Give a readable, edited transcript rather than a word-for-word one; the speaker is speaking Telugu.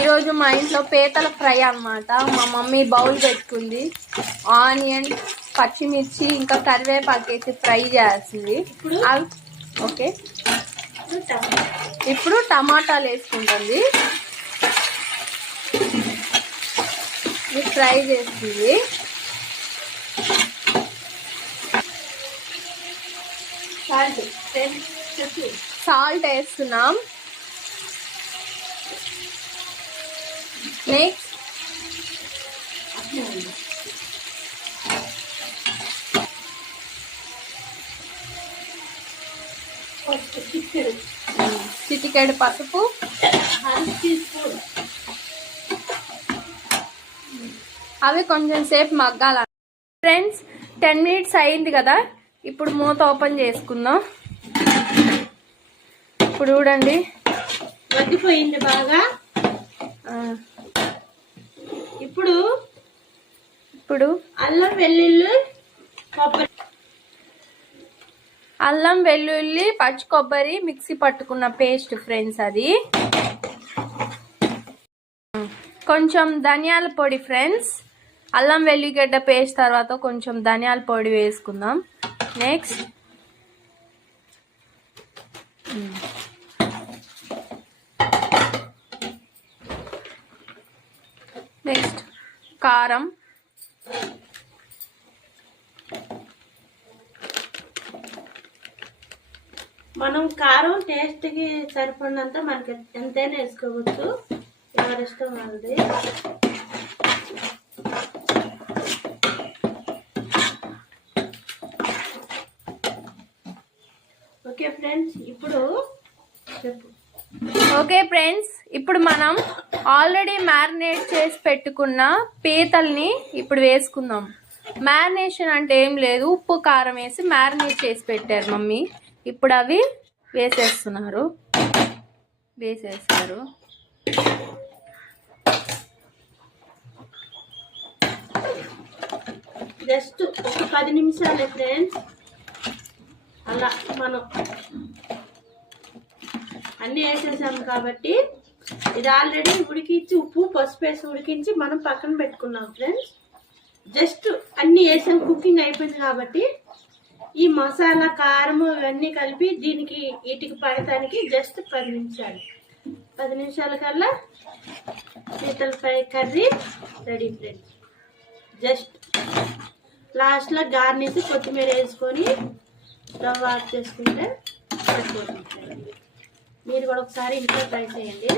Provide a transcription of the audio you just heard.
ఈరోజు మా ఇంట్లో పీతల ఫ్రై అన్నమాట. మా మమ్మీ బౌల్ పెట్టుకుంది. ఆనియన్, పచ్చిమిర్చి ఇంకా కరివేపాకు వేసి ఫ్రై చేస్తుంది. ఓకే, ఇప్పుడు టమాటాలు వేసుకుంటుంది. ఫ్రై చేస్తుంది. సాల్ట్ వేస్తున్నాం. నెక్స్ట్ చిటికెడు పసుపు, అవి కొంచెం సేపు మగ్గాల. ఫ్రెండ్స్ 10 minutes అయింది కదా, ఇప్పుడు మూత ఓపెన్ చేసుకుందాం. ఇప్పుడు చూడండి మగ్గిపోయింది బాగా. ఇప్పుడు అల్లం వెల్లుల్లి పచ్చి కొబ్బరి మిక్సీ పట్టుకున్న పేస్ట్ ఫ్రెండ్స్. అది కొంచెం ధనియాల పొడి ఫ్రెండ్స్. అల్లం వెల్లిగడ్డ పేస్ట్ తర్వాత కొంచెం ధనియాల పొడి వేసుకుందాం. నెక్స్ట్ కారం, మనం కారం టేస్ట్ కి సరిపడినంత మనకి ఎంతైనా వేసుకోవచ్చు, ఎవరిష్టం వాళ్ళది. ఓకే ఫ్రెండ్స్, ఇప్పుడు మనం ఆల్రెడీ మ్యారినేట్ చేసి పెట్టుకున్న పీతల్ని ఇప్పుడు వేసుకుందాం. మ్యారినేషన్ అంటే ఏం లేదు, ఉప్పు కారం వేసి మ్యారినేట్ చేసి పెట్టారు మమ్మీ. ఇప్పుడు అవి వేసేస్తారు. జస్ట్ ఒక 10 నిమిషాలే ఫ్రెండ్స్. అలా మనం అన్నీ వేసేసాము కాబట్టి ఇది ఆల్రెడీ ఉడికించి ఉప్పు పసుపు వేసి ఉడికించి మనం పక్కన పెట్టుకున్నాం ఫ్రెండ్స్. జస్ట్ అన్నీ వేసాం, కుకింగ్ అయిపోయింది కాబట్టి ఈ మసాలా కారం ఇవన్నీ కలిపి దీనికి వీటికి పడటానికి జస్ట్ 10 నిమిషాల కల్లా పీతల fry curry ready friends. Just లాస్ట్లో గార్నిష్ కొత్తిమీర వేసుకొని స్టవ్ ఆఫ్ చేసుకుంటే సరిపోతుంది. మీరు కూడా ఒకసారి ఇంట్లో ట్రై చేయండి.